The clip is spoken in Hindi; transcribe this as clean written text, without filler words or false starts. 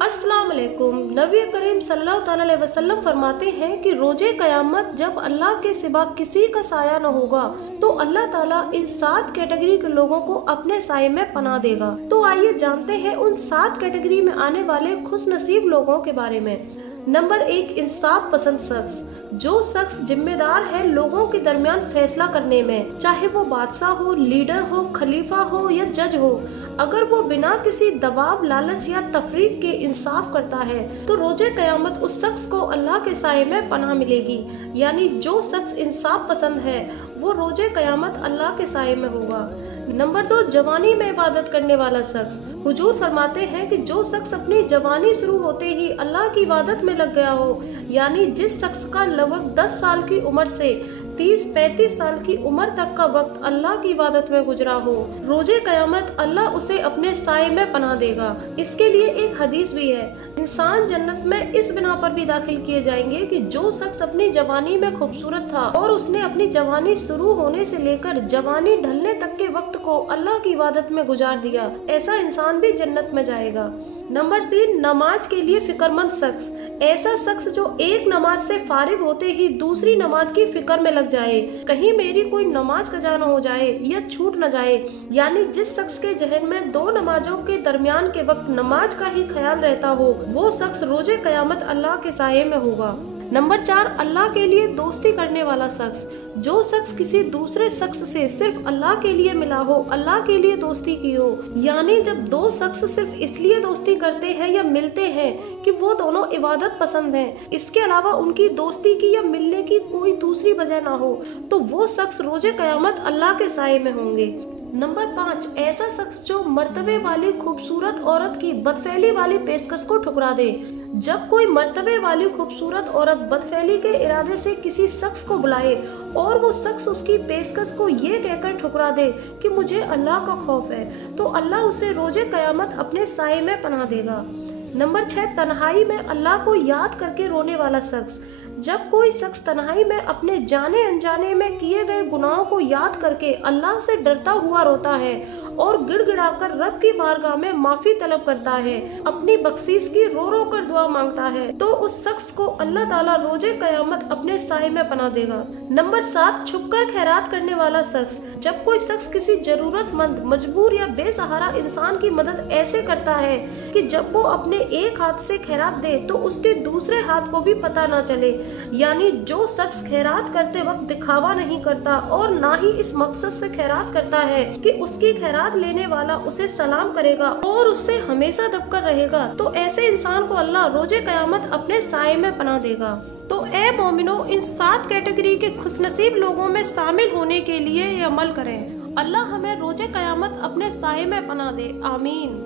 अस्सलाम वालेकुम। नबी करीम सल्लल्लाहु अलैहि वसल्लम फरमाते हैं कि रोजे कयामत जब अल्लाह के सिवा किसी का साया न होगा तो अल्लाह ताला इन 7 कैटेगरी के लोगों को अपने साये में पनाह देगा। तो आइए जानते हैं उन 7 कैटेगरी में आने वाले खुशनसीब लोगों के बारे में। नंबर 1, इंसाफ पसंद शख्स। जो शख्स जिम्मेदार है लोगों के दरमियान फैसला करने में, चाहे वो बादशाह हो, लीडर हो, खलीफा हो या जज हो, अगर वो बिना किसी दबाव, लालच या तफरीक के इंसाफ करता है तो रोजे कयामत उस शख्स को अल्लाह के साये में पनाह मिलेगी। यानी जो शख्स इंसाफ पसंद है वो रोजे कयामत अल्लाह के साये में होगा। नंबर 2, जवानी में इबादत करने वाला शख्स। हुजूर फरमाते हैं कि जो शख्स अपनी जवानी शुरू होते ही अल्लाह की इबादत में लग गया हो, यानी जिस शख्स का लगभग 10 साल की उम्र से 30-35 साल की उम्र तक का वक्त अल्लाह की इबादत में गुजरा हो, रोजे कयामत अल्लाह उसे अपने साये में पनाह देगा। इसके लिए एक हदीस भी है, इंसान जन्नत में इस बिना पर भी दाखिल किए जाएंगे कि जो शख्स अपनी जवानी में खूबसूरत था और उसने अपनी जवानी शुरू होने से लेकर जवानी ढलने तक के वक्त को अल्लाह की इबादत में गुजार दिया, ऐसा इंसान भी जन्नत में जाएगा। नंबर 3, नमाज के लिए फिक्रमंद शख्स। ऐसा शख्स जो एक नमाज से फारिग होते ही दूसरी नमाज की फिक्र में लग जाए, कहीं मेरी कोई नमाज कज़ा न हो जाए या छूट न जाए। यानी जिस शख्स के जहन में 2 नमाजों के दरमियान के वक्त नमाज का ही ख्याल रहता हो, वो शख्स रोजे कयामत अल्लाह के साये में होगा। नंबर 4, अल्लाह के लिए दोस्ती करने वाला शख्स। जो शख्स किसी दूसरे शख्स से सिर्फ अल्लाह के लिए मिला हो, अल्लाह के लिए दोस्ती की हो, यानी जब 2 शख्स सिर्फ इसलिए दोस्ती करते हैं या मिलते हैं कि वो दोनों इबादत पसंद हैं, इसके अलावा उनकी दोस्ती की या मिलने की कोई दूसरी वजह ना हो, तो वो शख्स रोजे कयामत अल्लाह के साये में होंगे। नंबर 5, ऐसा शख्स जो मर्तबे वाली खूबसूरत औरत की बदफैली वाली पेशकश को ठुकरा दे। जब कोई मर्तबे वाली खूबसूरत औरत बदफैली के इरादे से किसी शख्स को बुलाए और वो शख्स उसकी पेशकश को ये कहकर ठुकरा दे कि मुझे अल्लाह का खौफ है, तो अल्लाह उसे रोजे कयामत अपने साये में पनाह देगा। नंबर 6, तन्हाई में अल्लाह को याद करके रोने वाला शख्स। जब कोई शख्स तन्हाई में अपने जाने अनजाने में किए गए गुनाहों को याद करके अल्लाह से डरता हुआ रोता है और गिड़गिड़ाकर रब की बारगाह में माफी तलब करता है, अपनी बख्शीश की रो रो कर दुआ मांगता है, तो उस शख्स को अल्लाह ताला रोजे कयामत अपने साये में पनाह देगा। नंबर 7, छुपकर खैरात करने वाला शख्स। जब कोई शख्स किसी जरूरतमंद, मजबूर या बेसहारा इंसान की मदद ऐसे करता है कि जब वो अपने एक हाथ से खैरात दे तो उसके दूसरे हाथ को भी पता ना चले, यानी जो शख्स खैरात करते वक्त दिखावा नहीं करता और ना ही इस मकसद से खैरात करता है कि उसकी खैरात लेने वाला उसे सलाम करेगा और उससे हमेशा दबकर रहेगा, तो ऐसे इंसान को अल्लाह रोजे कयामत अपने साये में पनाह देगा। तो ए मोमिनो, इन 7 कैटेगरी के खुशनसीब लोगों में शामिल होने के लिए ये अमल करें। अल्लाह हमें रोजे कयामत अपने साये में पनाह दे। आमीन।